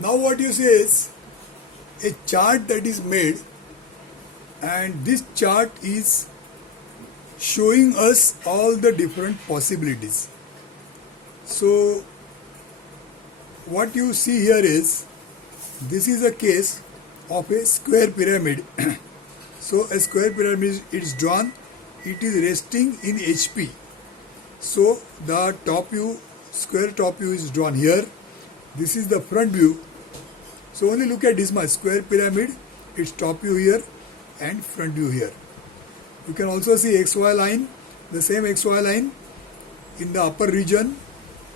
Now what you see is a chart that is made, and this chart is showing us all the different possibilities. So what you see here is, this is a case of a square pyramid. So a square pyramid is drawn, it is resting in HP. So the top view, square top view is drawn here. This is the front view. So only look at this much, square pyramid, its top view here and front view here. You can also see XY line, the same XY line in the upper region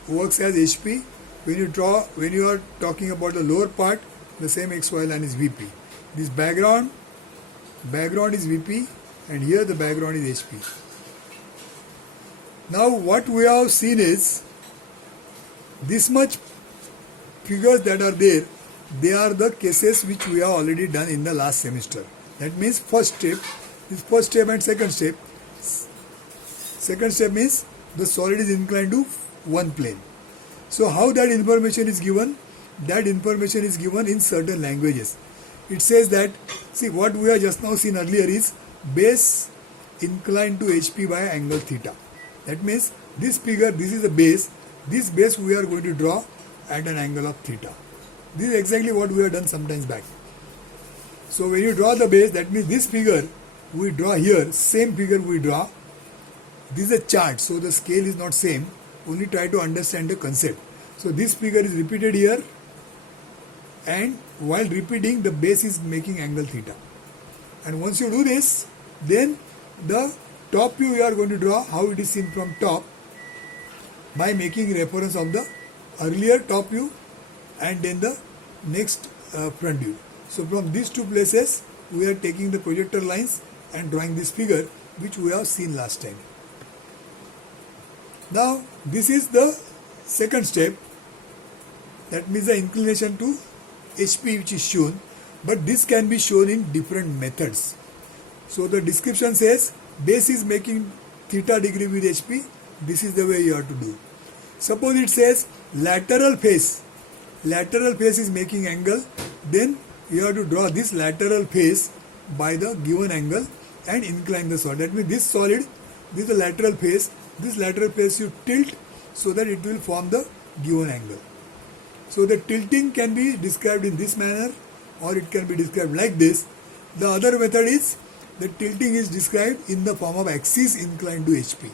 works as HP. When you are talking about the lower part, the same XY line is VP. This background is VP, and here the background is HP. Now what we have seen is, this much figures that are there, they are the cases which we have already done in the last semester. That means first step, this first step and second step. Second step means the solid is inclined to one plane. So how that information is given? That information is given in certain languages. It says that, see, what we have just now seen earlier is base inclined to HP by angle theta. That means this figure, this is the base. This base we are going to draw at an angle of theta. This is exactly what we have done sometimes back. So when you draw the base, that means this figure we draw here, same figure we draw. This is a chart, so the scale is not same. Only try to understand the concept. So this figure is repeated here, and while repeating, the base is making angle theta. And once you do this, then the top view you are going to draw how it is seen from top by making reference of the earlier top view and then the next front view. So from these two places we are taking the projector lines and drawing this figure which we have seen last time. Now this is the second step, that means the inclination to HP which is shown, but this can be shown in different methods. So the description says base is making theta degree with HP. This is the way you have to do. Suppose it says lateral face is making angle, then you have to draw this lateral face by the given angle and incline the solid. That means this solid, this is the lateral face, this lateral face you tilt so that it will form the given angle. So the tilting can be described in this manner, or it can be described like this. The other method is, the tilting is described in the form of axis inclined to HP.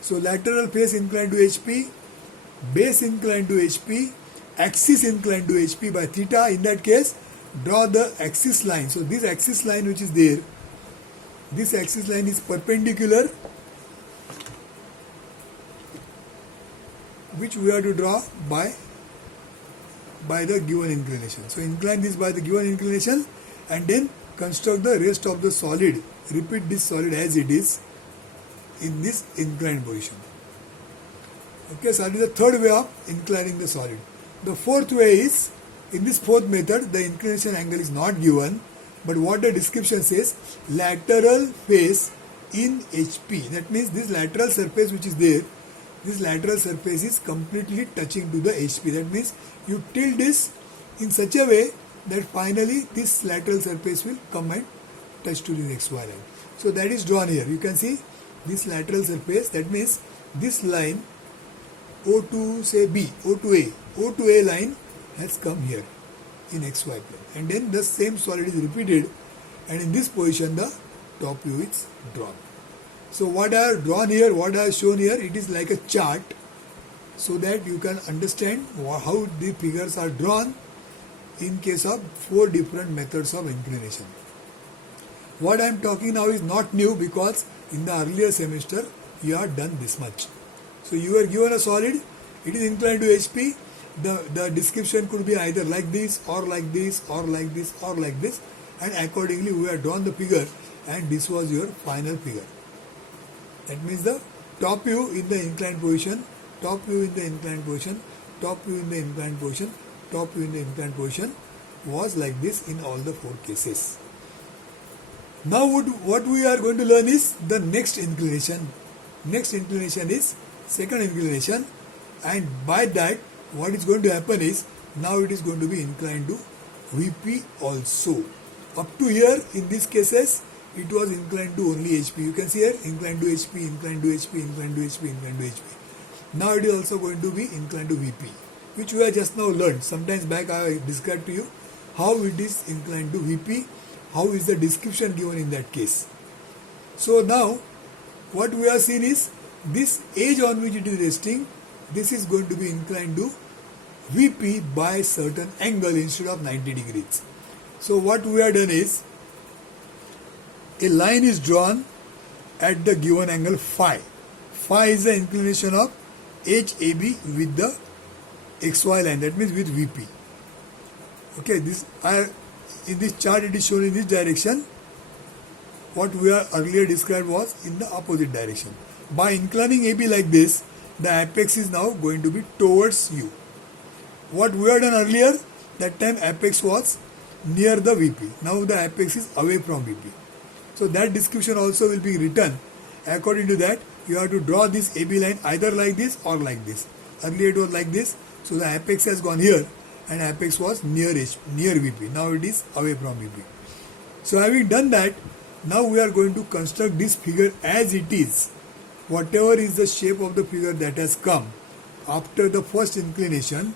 So lateral face inclined to HP, base inclined to HP, axis inclined to HP by theta. In that case, draw the axis line. So this axis line which is there, this axis line is perpendicular, which we have to draw by the given inclination. So incline this by the given inclination and then construct the rest of the solid. Repeat this solid as it is in this inclined position. Okay, so that is the third way of inclining the solid. The fourth way is, in this fourth method, the inclination angle is not given, but what the description says, lateral face in HP. That means this lateral surface which is there, this lateral surface is completely touching to the HP. That means you tilt this in such a way that finally this lateral surface will come and touch to the XY line. So that is drawn here. You can see this lateral surface, that means this line O to say B, O to A. O to A line has come here in XY plane. And then the same solid is repeated, and in this position the top view is drawn. So what I have drawn here, what I have shown here, it is like a chart so that you can understand how the figures are drawn in case of four different methods of inclination. What I am talking now is not new, because in the earlier semester you have done this much. So you are given a solid, it is inclined to HP, the description could be either like this or like this or like this or like this, and accordingly we have drawn the figure, and this was your final figure. That means the top view in the inclined position, top view in the inclined position, top view in the inclined position, top view in the inclined position was like this in all the four cases. Now what we are going to learn is the next inclination. Next inclination is second inclination, and by that what is going to happen is Now it is going to be inclined to VP also. Up to here, in these cases, it was inclined to only HP. You can see here, inclined to HP, inclined to HP, inclined to HP, inclined to HP. Now it is also going to be inclined to VP, which we have just now learned. Sometimes back I described to you how it is inclined to VP, how is the description given in that case. So now, what we have seen is, this edge on which it is resting, this is going to be inclined to VP by certain angle instead of 90 degrees. So what we have done is, a line is drawn at the given angle phi. Phi is the inclination of HAB with the XY line, that means with VP. Okay, in this chart it is shown in this direction. What we are earlier described was in the opposite direction. By inclining AB like this, the apex is now going to be towards you. What we had done earlier, that time apex was near the VP. Now the apex is away from VP. So that description also will be written. According to that, you have to draw this AB line either like this or like this. Earlier it was like this, so the apex has gone here and apex was near VP. Now it is away from VP. So having done that, now we are going to construct this figure as it is. Whatever is the shape of the figure that has come after the first inclination,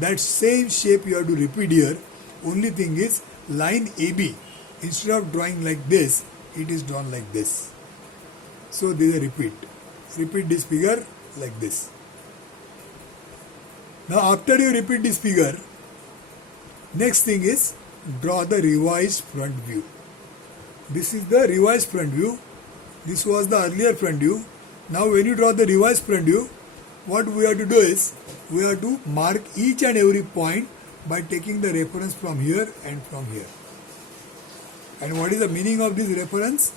that same shape you have to repeat here. Only thing is, line AB, instead of drawing like this, it is drawn like this. So there is a repeat. Repeat this figure like this. Now after you repeat this figure, next thing is draw the revised front view. This is the revised front view. This was the earlier front view. Now when you draw the revised front view, what we have to do is, we have to mark each and every point by taking the reference from here and from here. And what is the meaning of this reference?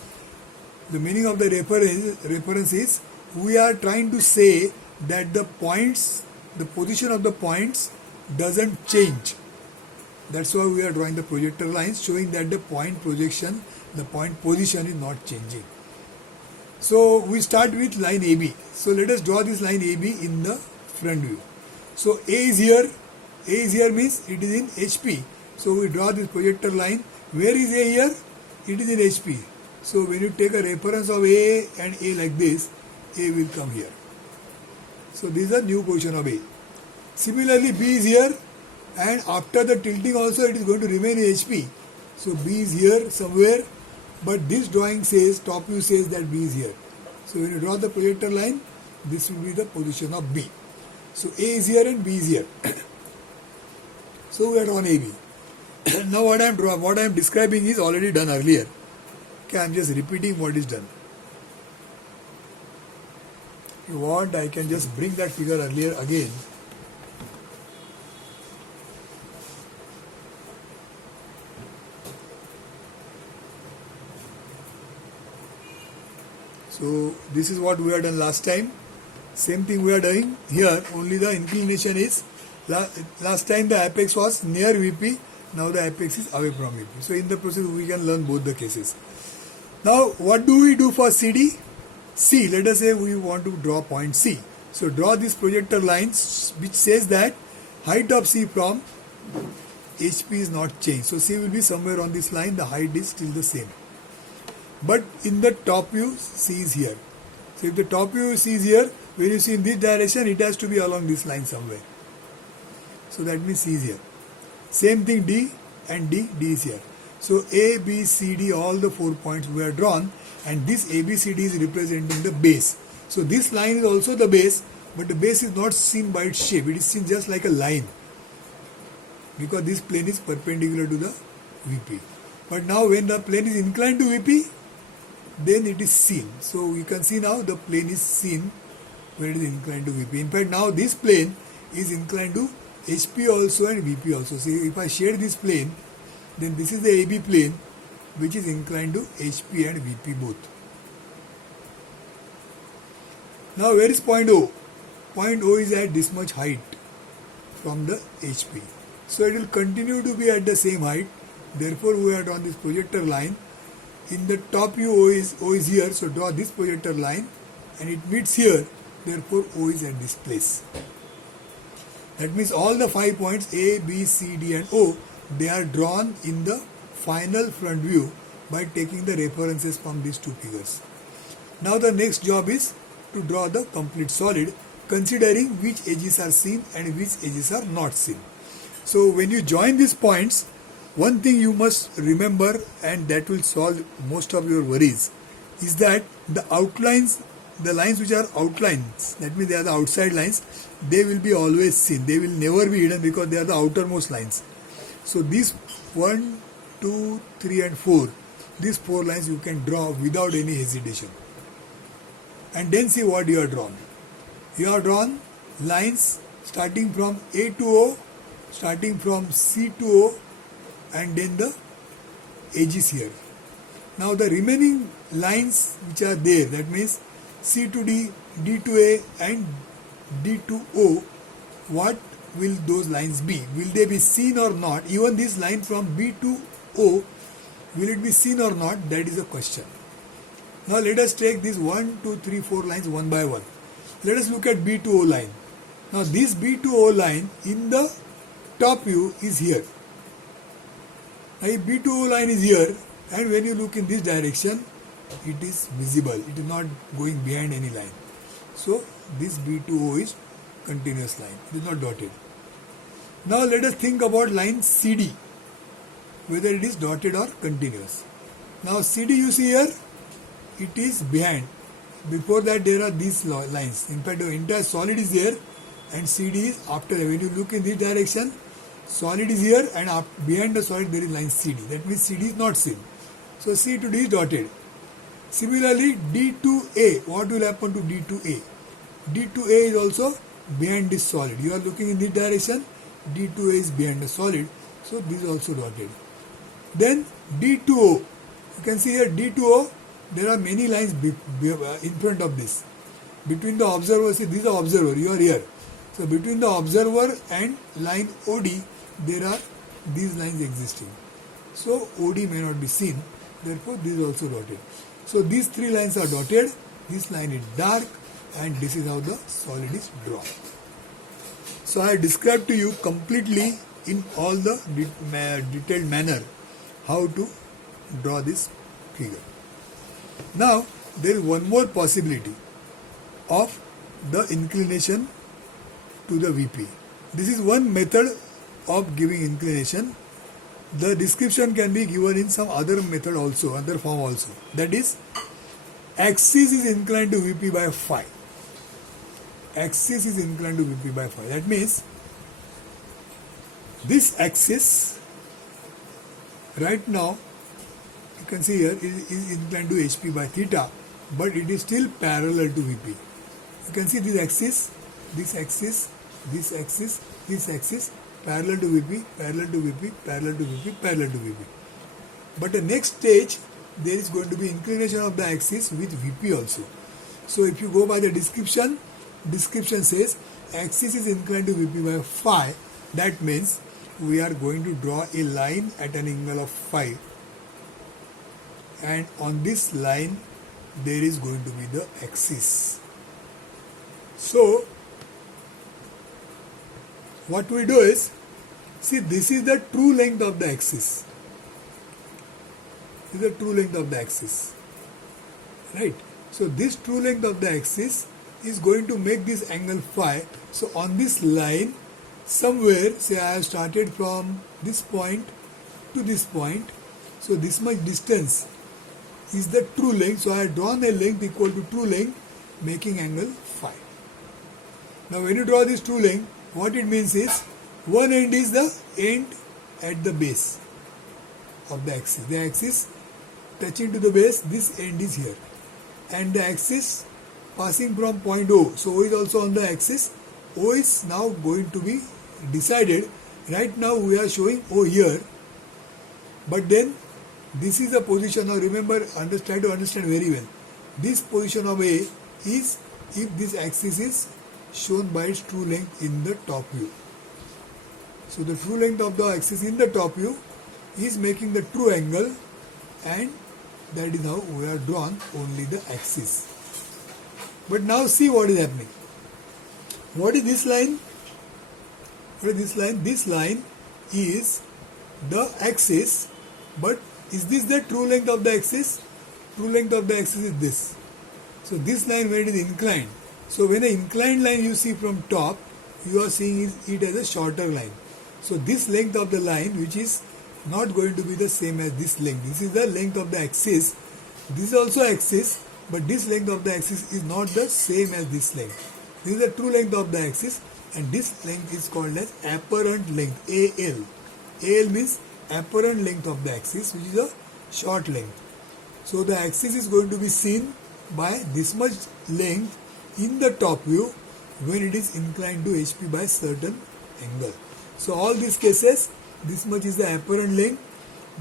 The meaning of the reference is, we are trying to say that the points, the position of the points doesn't change. That's why we are drawing the projector lines, showing that the point projection, the point position is not changing. So we start with line AB. So let us draw this line AB in the front view. So A is here. A is here means it is in HP. So we draw this projector line. Where is A here? It is in HP. So when you take a reference of A and A like this, A will come here. So this is the new position of A. Similarly, B is here, and after the tilting also it is going to remain in HP. So B is here somewhere, but this drawing says, top view says that B is here. So when you draw the projector line, this will be the position of B. So A is here and B is here. So we are on AB. Now what I am describing is already done earlier. Okay, I am just repeating what is done. If you want, I can just bring that figure earlier again. So this is what we had done last time. Same thing we are doing here, only the inclination is, last time the apex was near VP, now the apex is away from VP. So in the process we can learn both the cases. Now what do we do for CD? C, let us say we want to draw point C. So draw this projector lines which says that height of C from HP is not changed. So C will be somewhere on this line, the height is still the same. But in the top view, C is here. So if the top view C is here, when you see in this direction, it has to be along this line somewhere. So that means C is here. Same thing D and D is here. So A, B, C, D, all the 4 points were drawn, and this A, B, C, D is representing the base. So this line is also the base, but the base is not seen by its shape. It is seen just like a line, because this plane is perpendicular to the VP. But now when the plane is inclined to VP, then it is seen. So you can see now the plane is seen when it is inclined to VP. In fact, now this plane is inclined to HP also and VP also. See, if I shade this plane, then this is the AB plane which is inclined to HP and VP both. Now where is point O? Point O is at this much height from the HP. So it will continue to be at the same height. Therefore we are drawn this projector line. In the top view O is here, so draw this projector line and it meets here. Therefore O is at this place. That means all the 5 points A, B, C, D and O, they are drawn in the final front view by taking the references from these two figures. Now the next job is to draw the complete solid, considering which edges are seen and which edges are not seen. So when you join these points, one thing you must remember, and that will solve most of your worries, is that the outlines, the lines which are outlines, that means they are the outside lines, they will be always seen. They will never be hidden because they are the outermost lines. So these 1, 2, 3 and 4, these 4 lines you can draw without any hesitation. And then see what you are drawn. You are drawn lines starting from A to O, starting from C to O, and then the edges here. Now the remaining lines which are there, that means C to D, D to A and D to O, what will those lines be? Will they be seen or not? Even this line from B to O, will it be seen or not? That is a question. Now let us take these 1, 2, 3, 4 lines one by one. Let us look at B to O line. Now this B to O line in the top view is here. Now if B to O line is here, and when you look in this direction, it is visible. It is not going behind any line. So this B to O is continuous line. It is not dotted. Now let us think about line CD, whether it is dotted or continuous. Now CD you see here, it is behind. Before that there are these lines. In fact the entire solid is here and CD is after. When you look in this direction, solid is here and behind the solid there is line CD. That means CD is not seen. So C to D is dotted. Similarly D to A, what will happen to D to A? D to A is also behind this solid. You are looking in this direction, D to A is behind the solid. So this is also dotted. Then D to O. You can see here D to O, there are many lines in front of this. Between the observer, see this is the observer, you are here. So between the observer and line OD, there are these lines existing. So OD may not be seen, therefore this is also dotted. So these 3 lines are dotted, this line is dark, and this is how the solid is drawn. So I described to you completely in all the detailed manner how to draw this figure. Now there is one more possibility of the inclination to the VP. This is one method of giving inclination. The description can be given in some other method also, other form also. That is, axis is inclined to VP by phi. Axis is inclined to VP by phi. That means this axis right now, you can see here, is inclined to HP by theta, but it is still parallel to VP. You can see this axis, this axis, this axis, this axis, parallel to VP, parallel to VP, parallel to VP, parallel to VP. But the next stage, there is going to be inclination of the axis with VP also. So if you go by the description says axis is inclined to VP by phi. That means we are going to draw a line at an angle of phi, and on this line there is going to be the axis. So what we do is, see, this is the true length of the axis. This is the true length of the axis, right? So this true length of the axis is going to make this angle phi. So on this line, somewhere, say I have started from this point to this point, so this much distance is the true length. So I have drawn a length equal to true length, making angle phi. Now when you draw this true length, what it means is, one end is the end at the base of the axis. The axis touching to the base, this end is here. And the axis passing from point O. So O is also on the axis. O is now going to be decided. Right now we are showing O here. But then this is the position. Now remember, try to understand very well. This position of A is if this axis is shown by its true length in the top view. So the true length of the axis in the top view is making the true angle, and that is how we have drawn only the axis. But now see what is happening. What is this line? What is this line? This line is the axis, but is this the true length of the axis? True length of the axis is this. So this line when it is inclined. So when an inclined line you see from top, you are seeing it as a shorter line. So this length of the line, which is not going to be the same as this length. This is the length of the axis. This is also axis, but this length of the axis is not the same as this length. This is the true length of the axis, and this length is called as apparent length, AL. AL means apparent length of the axis, which is a short length. So the axis is going to be seen by this much length in the top view when it is inclined to HP by certain angle. So all these cases, this much is the apparent length,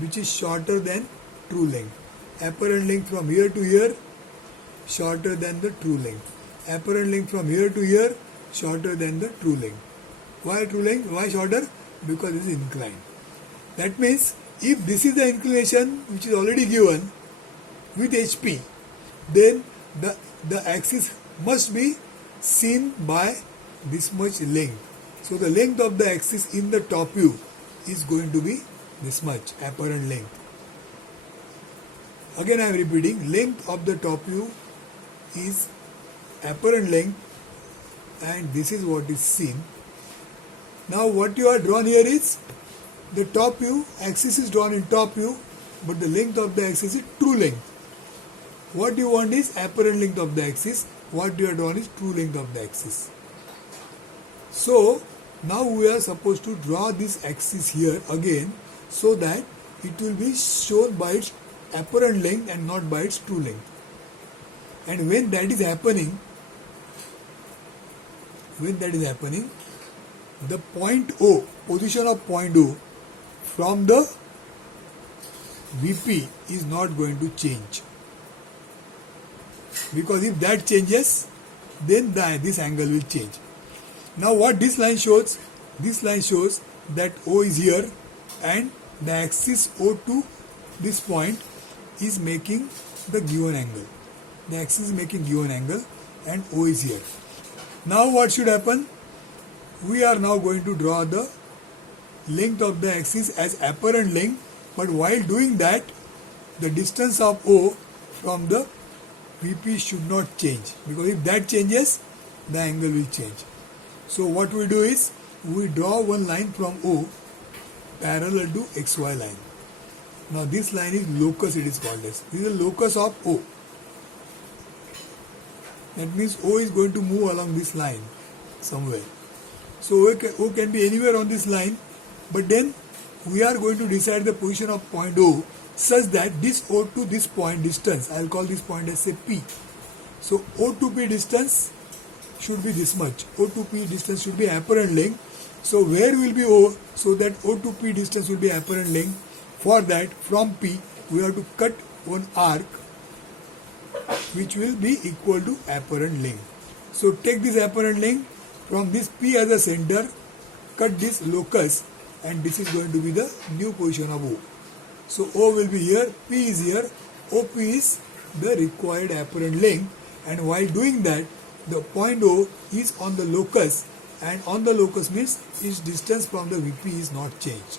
which is shorter than true length. Apparent length from here to here, shorter than the true length. Apparent length from here to here, shorter than the true length. Why true length? Why shorter? Because it is inclined. That means if this is the inclination which is already given with HP, then the axis must be seen by this much length. So the length of the axis in the top view is going to be this much, apparent length. Again I am repeating, length of the top view is apparent length, and this is what is seen. Now what you are drawn here is the top view, axis is drawn in top view, but the length of the axis is true length. What you want is apparent length of the axis, what you are drawn is true length of the axis. So now we are supposed to draw this axis here again, so that it will be shown by its apparent length and not by its true length. And when that is happening, the point O, position of point O from the VP is not going to change. Because if that changes, then this angle will change. Now what this line shows? This line shows that O is here and the axis O to this point is making the given angle. The axis is making given angle and O is here. Now what should happen? We are now going to draw the length of the axis as apparent length, but while doing that, the distance of O from the VP should not change, because if that changes, the angle will change. So what we do is, we draw one line from O parallel to XY line. Now this line is locus, it is called as. This is the locus of O. That means O is going to move along this line somewhere. So O can be anywhere on this line, but then we are going to decide the position of point O such that this O to this point distance, I will call this point as say P. So O to P distance should be this much. O to P distance should be apparent length. So where will be O? So that O to P distance will be apparent length. For that, from P we have to cut one arc which will be equal to apparent length. So take this apparent length, from this P as a center, cut this locus, and this is going to be the new position of O. So O will be here, P is here, OP is the required apparent length, and while doing that, the point O is on the locus, and on the locus means its distance from the VP is not changed.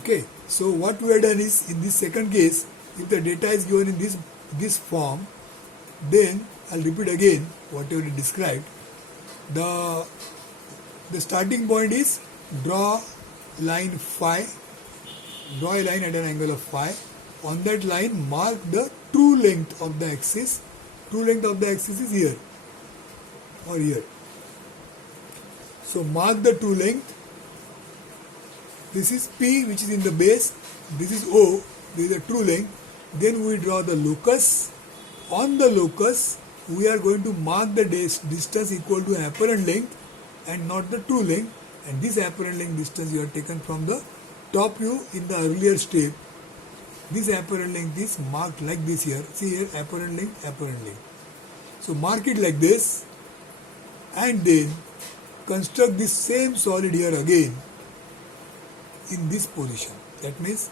Okay, so what we have done is, in this second case, if the data is given in this form, then I'll repeat again whatever we described. The starting point is draw line phi, draw a line at an angle of phi. On that line, mark the true length of the axis. True length of the axis is here or here. So mark the true length. This is P, which is in the base. This is O, this is the true length. Then we draw the locus. On the locus, we are going to mark the distance equal to apparent length and not the true length. And this apparent length distance you have taken from the top view in the earlier step. This apparent length is marked like this here. See here, apparent length, apparent length. So mark it like this, and then construct this same solid here again in this position. That means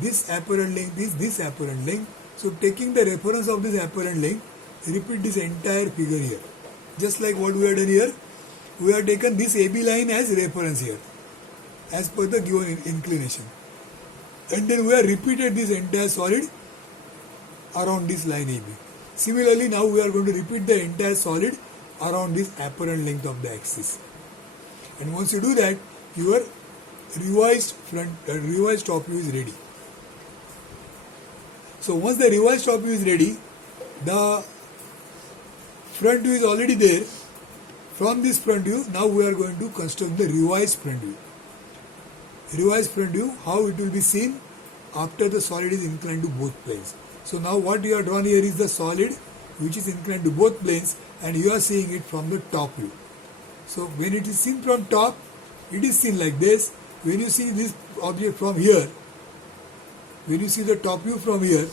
this apparent length is this apparent length. So taking the reference of this apparent length, repeat this entire figure here. Just like what we have done here, we have taken this AB line as reference here, as per the given inclination. And then we have repeated this entire solid around this line AB. Similarly, now we are going to repeat the entire solid around this apparent length of the axis. And once you do that, your revised top view is ready. So once the revised top view is ready, the front view is already there. From this front view, now we are going to construct the revised front view. Revised front view, how it will be seen after the solid is inclined to both planes. So now what you have drawn here is the solid which is inclined to both planes, and you are seeing it from the top view. So when it is seen from top, it is seen like this. When you see this object from here, when you see the top view from here,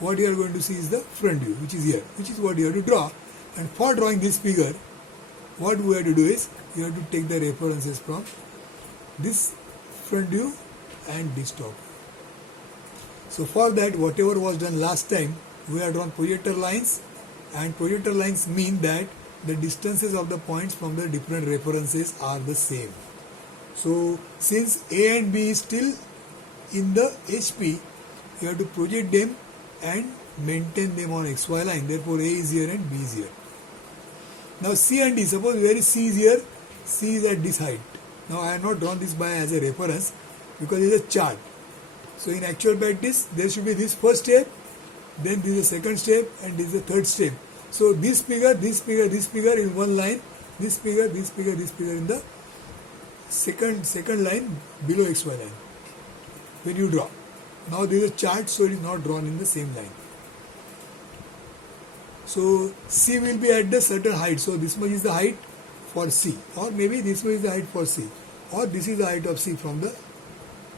what you are going to see is the front view, which is here, which is what you have to draw. And for drawing this figure, what we have to do is, you have to take the references from this front view and this top view. So for that, whatever was done last time, we have drawn projector lines, and projector lines mean that the distances of the points from the different references are the same. So since A and B is still in the HP, you have to project them and maintain them on XY line. Therefore A is here and B is here. Now C and D, suppose where is C is here, C is at this height. Now I have not drawn this by as a reference because it is a chart. So in actual practice, there should be this first step, then this is the second step, and this is the third step. So this figure, this figure, this figure in one line, this figure, this figure, this figure in the second line below XY line. When you draw. Now there is a chart, so it is not drawn in the same line. So C will be at the certain height. So this much is the height for C, or maybe this much is the height for C, or this is the height of C from the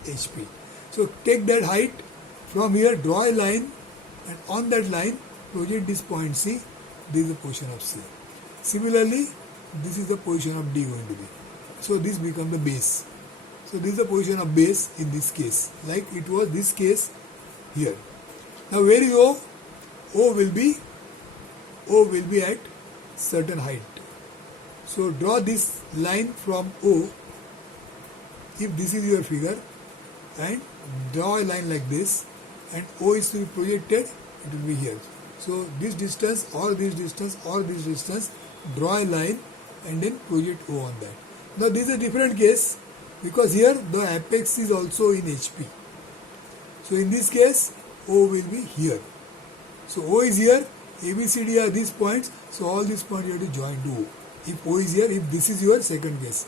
HP. So take that height from here, draw a line, and on that line project this point C. This is the position of C. Similarly, this is the position of D going to be. So this becomes the base. So this is the position of base in this case, like it was this case here. Now where is O? O will be at certain height. So draw this line from O, if this is your figure, and draw a line like this, and O is to be projected, it will be here. So this distance or this distance or this distance, draw a line and then project O on that. Now this is a different case because here the apex is also in HP. So in this case, O will be here. So O is here, ABCD are these points, so all these points you have to join to O. If O is here, if this is your second case,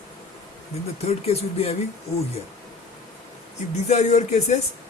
then the third case will be having O here. If these are your cases,